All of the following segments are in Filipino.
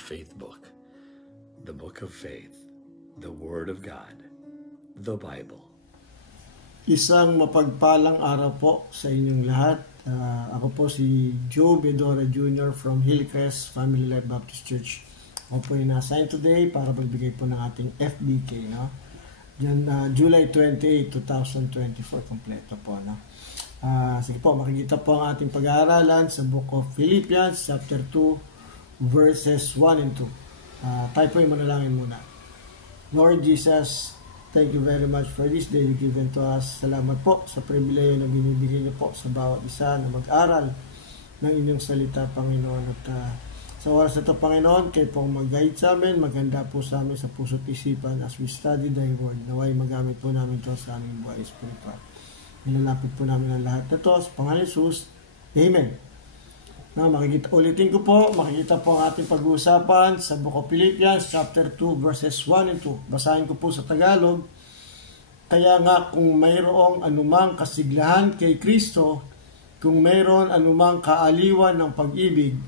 Faith Book, the Book of Faith, the Word of God, the Bible. Isang mapagpalang araw po sa inyong lahat. Ako po si Joe Bedora Jr. from Hillcrest Family Life Baptist Church. Ako po yung na-assign today para magbigay po ng ating FBK. No? Diyan, July 28, 2024, kompleto po. No? Sige po, makikita po ang ating pag-aaralan sa Book of Philippians, chapter 2, verses 1 and 2. Tayo po yung manalangin muna. Lord Jesus, thank you very much for this day you given to us. Salamat po sa pribileyo na binibigay niyo po sa bawat isa na mag-aral ng inyong salita, Panginoon. At sa oras na ito, Panginoon, kayo pong mag-guide sa amin, maganda po sa amin sa puso't isipan as we study thy word. Naway magamit po namin ito sa aming buhay spiritual. Nilalapit po namin ang lahat na ito sa Pangalan Jesus. Amen. Ulitin ko po, makikita po ang ating pag-uusapan sa Book of Philippians, chapter 2, verses 1 and 2. Basahin ko po sa Tagalog. Kaya nga kung mayroong anumang kasiglahan kay Kristo, kung mayroon anumang kaaliwan ng pag-ibig,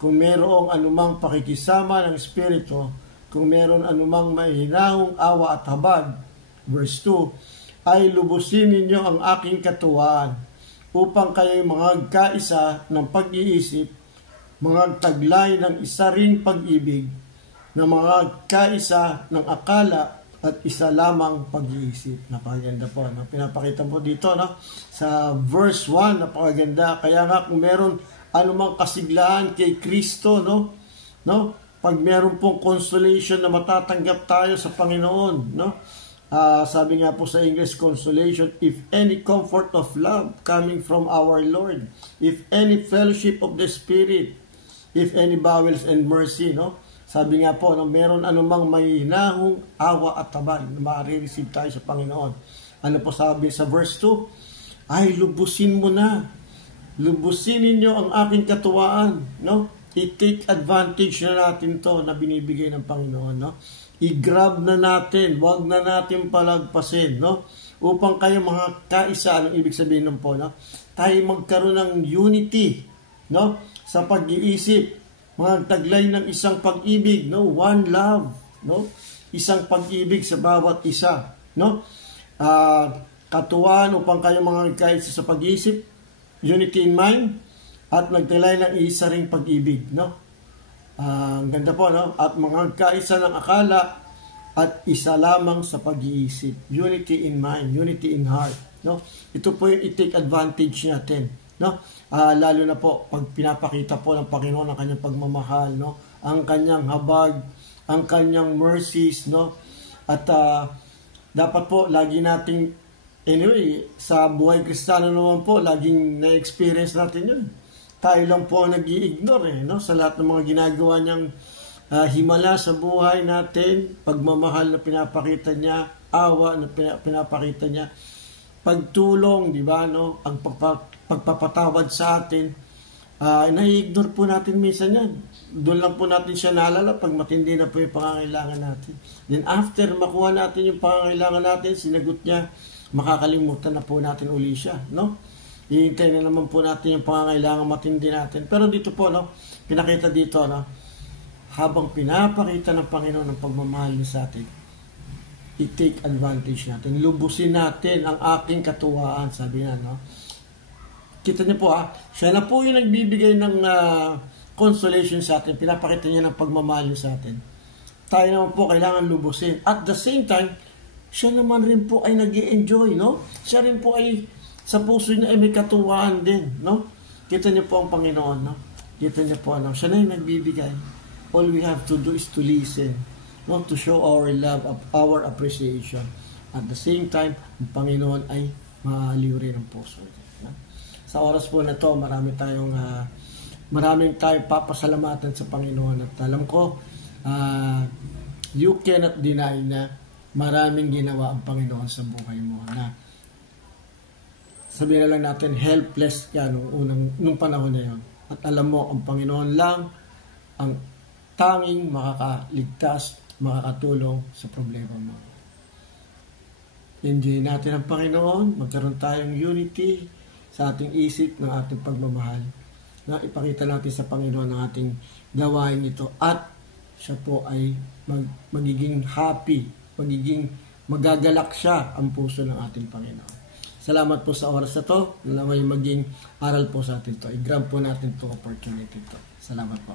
kung mayroong anumang pakikisama ng Espiritu, kung mayroon anumang mahihinahong awa at habag, verse 2, ay lubusin ninyo ang aking katuwaan, upang kayo'y mangagkaisa ng pag-iisip, mangagtaglay ng isa ring pag-ibig, na mangagkaisa ng akala at isa lamang pag-iisip. Napakaganda po. No? Pinapakita po dito sa verse 1, napakaganda. Kaya nga kung meron anumang kasiglahan kay Kristo, pag meron pong consolation na matatanggap tayo sa Panginoon, sabi nga po sa English, consolation, if any comfort of love coming from our Lord, if any fellowship of the Spirit, if any bowels and mercy, sabi nga po, meron anumang mahihinahong awa at tabag na ma-receive tayo sa Panginoon. Ano po sabi sa verse 2? Ay, lubusin mo na. Lubusin ninyo ang aking katuwaan. I-take advantage na natin to na binibigay ng Panginoon. I-grab na natin, wag na natin palagpasin, upang kayo mga kaisa. Anong ibig sabihin nun po, tayo magkaroon ng unity, sa pag-iisip, mga taglay ng isang pag-ibig, one love, isang pag-ibig sa bawat isa, katuwaan upang kayo mga kaisa sa pag-iisip, unity in mind, at magtaglay ng isa ring pag-ibig, ang ganda po, at mga kaisa ng akala at isa lamang sa pag-iisip. Unity in mind, unity in heart. Ito po yung i-take advantage natin. Lalo na po pag pinapakita po ng Panginoon ang kanyang pagmamahal, ang kanyang habag, ang kanyang mercies, at dapat po lagi nating, anyway, sa buhay Kristiyano naman po, laging na-experience natin yun. Tayo lang po ang nag-i-ignore sa lahat ng mga ginagawa niyang himala sa buhay natin, pagmamahal na pinapakita niya, awa na pinapakita niya, pagtulong, di ba, ang pagpapatawad sa atin, na-ignore po natin minsan yan. Doon lang po natin siya naalala pag matindi na po yung pangangailangan natin. Then after makuha natin yung pangangailangan natin, sinagot niya, makakalimutan na po natin uli siya, Hihintay na naman po natin yung pangangailangan matindi natin. Pero dito po, pinakita dito, habang pinapakita ng Panginoon ang pagmamahal niya sa atin, i-take advantage natin. Lubusin natin ang aking katuwaan, sabi niya, Kita niyo po, siya na po yung nagbibigay ng consolation sa atin. Pinapakita niya ng pagmamahal niya sa atin. Tayo naman po kailangan lubusin. At the same time, siya naman rin po ay nag-i-enjoy, Siya rin po ay sa puso niya ay may katuwaan din, Kita niyo po ang Panginoon, Kita niyo po, siya na yung nagbibigay. All we have to do is to listen, to show our love, our appreciation. At the same time, ang Panginoon ay maaliw rin ang puso niya. Sa oras po na to, maraming tayong papasalamatan sa Panginoon. At alam ko, you cannot deny na maraming ginawa ang Panginoon sa buhay mo, sabihin na lang natin, helpless ka nung panahon na yun. At alam mo, ang Panginoon lang ang tanging makakaligtas, makakatulong sa problema mo. Enjoy natin ang Panginoon, magkaroon tayong unity sa ating isip ng ating pagmamahal. Na ipakita natin sa Panginoon ang ating gawain ito. At siya po ay magiging happy, magagalak siya ang puso ng ating Panginoon. Salamat po sa oras na to, na may maging aral po sa atin to. I-grab po natin to opportunity to. Salamat po.